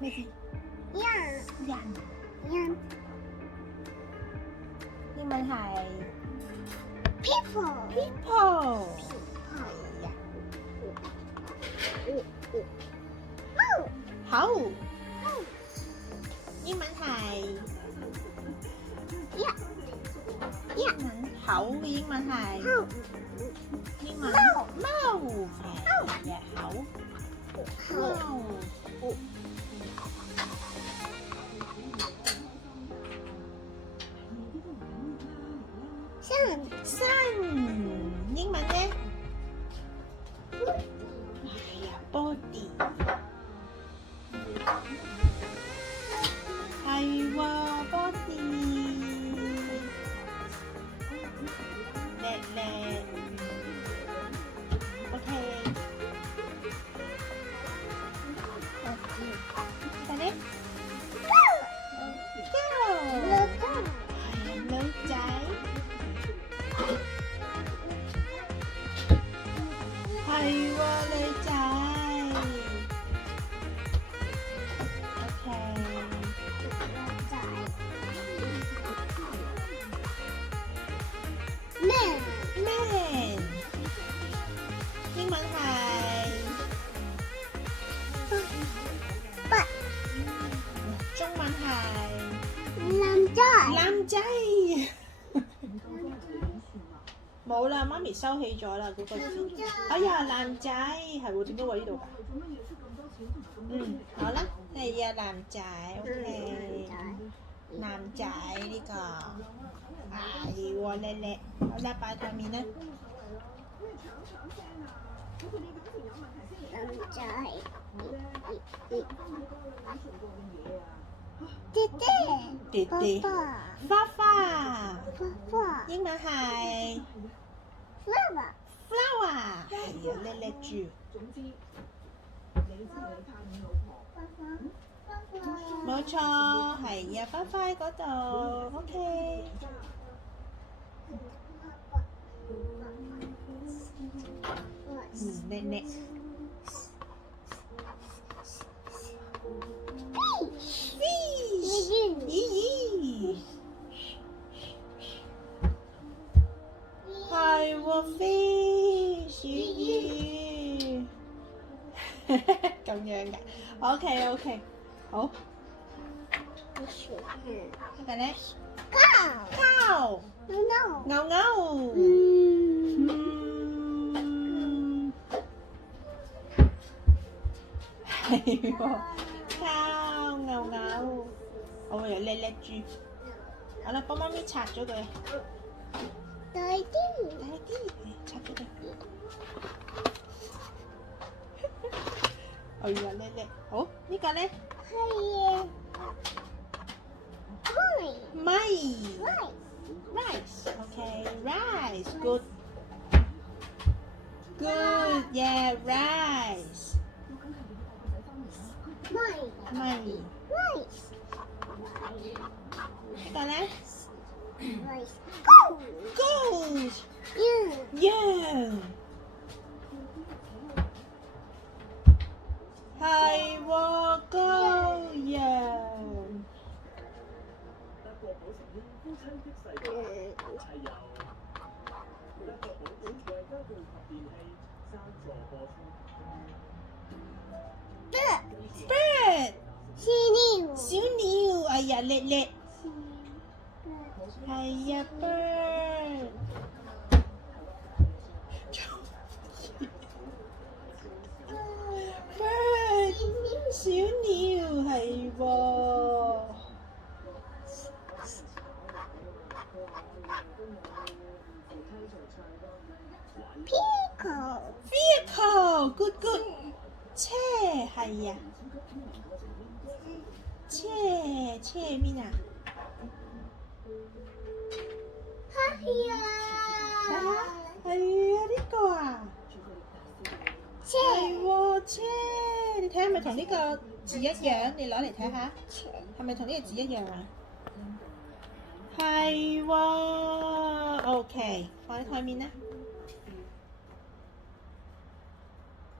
咩字？人。英文係 people。 people。係啊。口。英文係口嘅英文係英文 mouth 係啊口 mouth。身英文咧係啊 body。係喎 body。叻 OK。呢個咧 go 係女仔。係喎女仔。OK。man 英文係中文係男仔。冇啦，媽咪收起咗啦嗰個字。哎呀，男仔係喎，點解會呢度㗎？好啦，係啊，男仔 OK。男仔呢個係喎叻叻。好啦，擺台面啦。爹爹花花英文係 flower 係啊，叻叻豬。冇錯，係啊，花花喺嗰度 OK。叻叻。咦係喎 fish 魚咁樣㗎 OK 好。呢個咧 cow 牛。係喎 cow 牛。我又叻叻豬。好啦，幫媽咪拆咗佢。大啲，拆咗佢。哎呀，叻叻。好，呢個咧米 rice OK rice good yeah rice 米。呢個咧 goat 羊。係喎羔羊。bird 小鳥，哎呀叻叻。係啊 bird。小鳥係喎。vehicle good 車係啊。車邊啊？係啊，呢個啊。係喎車，你睇下係咪同呢個字一樣？你攞嚟睇下，係咪同呢個字一樣啊？係喎 ，OK，放喺台面啦。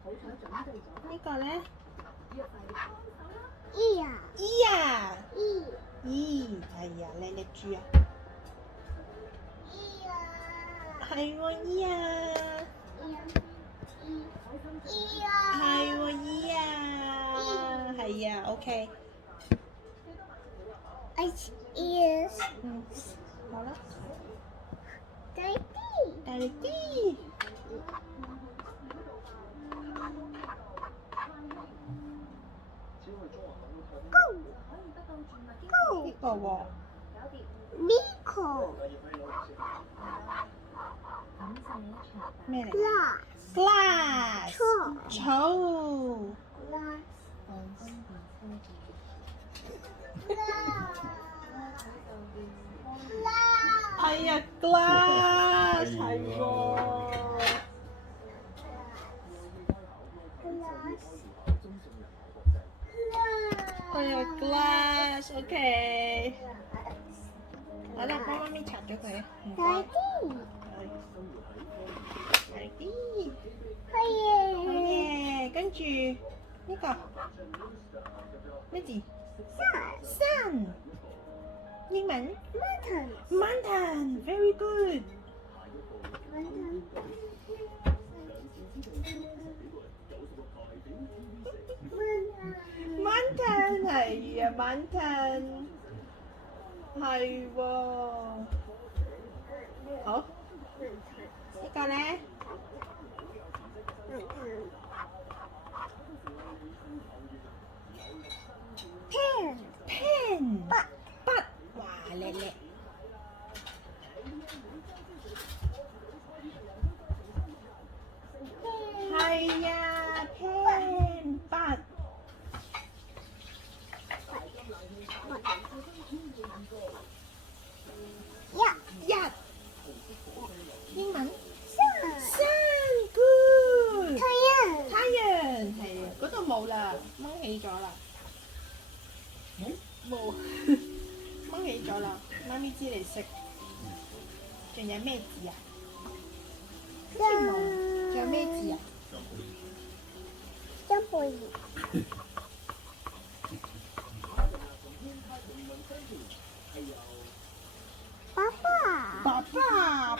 呢個咧，豬啊？係喎，E啊，係喎，E啊，係啊，OK。好啦，第啲。呢個喎 Miko 咩嚟 glass ？glass 草。係啊，glass 係喎。係啊，glass，OK。好啦，幫媽咪拆咗佢。唔該。係啲。好嘢，跟住呢個咩字 ？sun。英文 mountain，very good。mountain 係啊，mountain 係喎。好，呢個咧。pen 筆，哇叻叻。係啊，pen 筆。日英文 sun good。太陽係啊，嗰度冇啦，掹起咗啦。冇掹起咗啦，媽咪知你識。仲有咩字啊？好似冇。仲有咩字啊？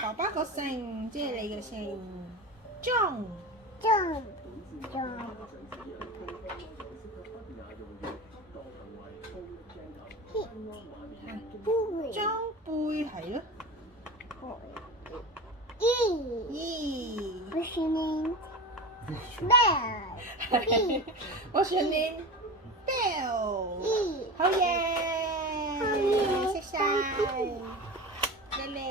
爸爸個姓即係你嘅姓。John。裝背係咯。What's your name? Bell. What's your name? Bell。好嘢，識晒。叻叻。